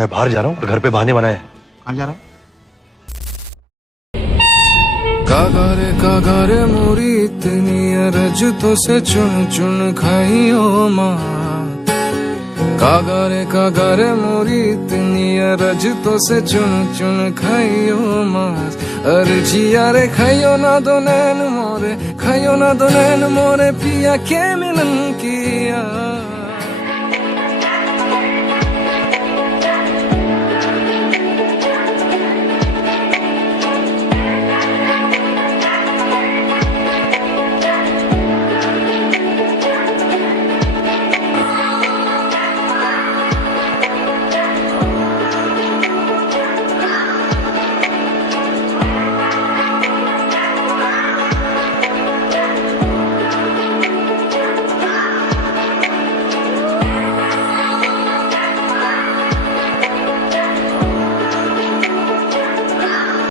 मैं बाहर जा रहा हूँ, घर पे बहाने बनाए। कहाँ जा रहा है? कागारे मोरी इतनी अरज तो से चुन चुन खाइयो माँ। कागारे मोरी इतनी अरज तो से चुन चुन खाइयो माँ। अर्जिया रे खाइयो ना दो नैन मोरे, खाइयो ना दो नैन मोरे, पिया के मिलन किया।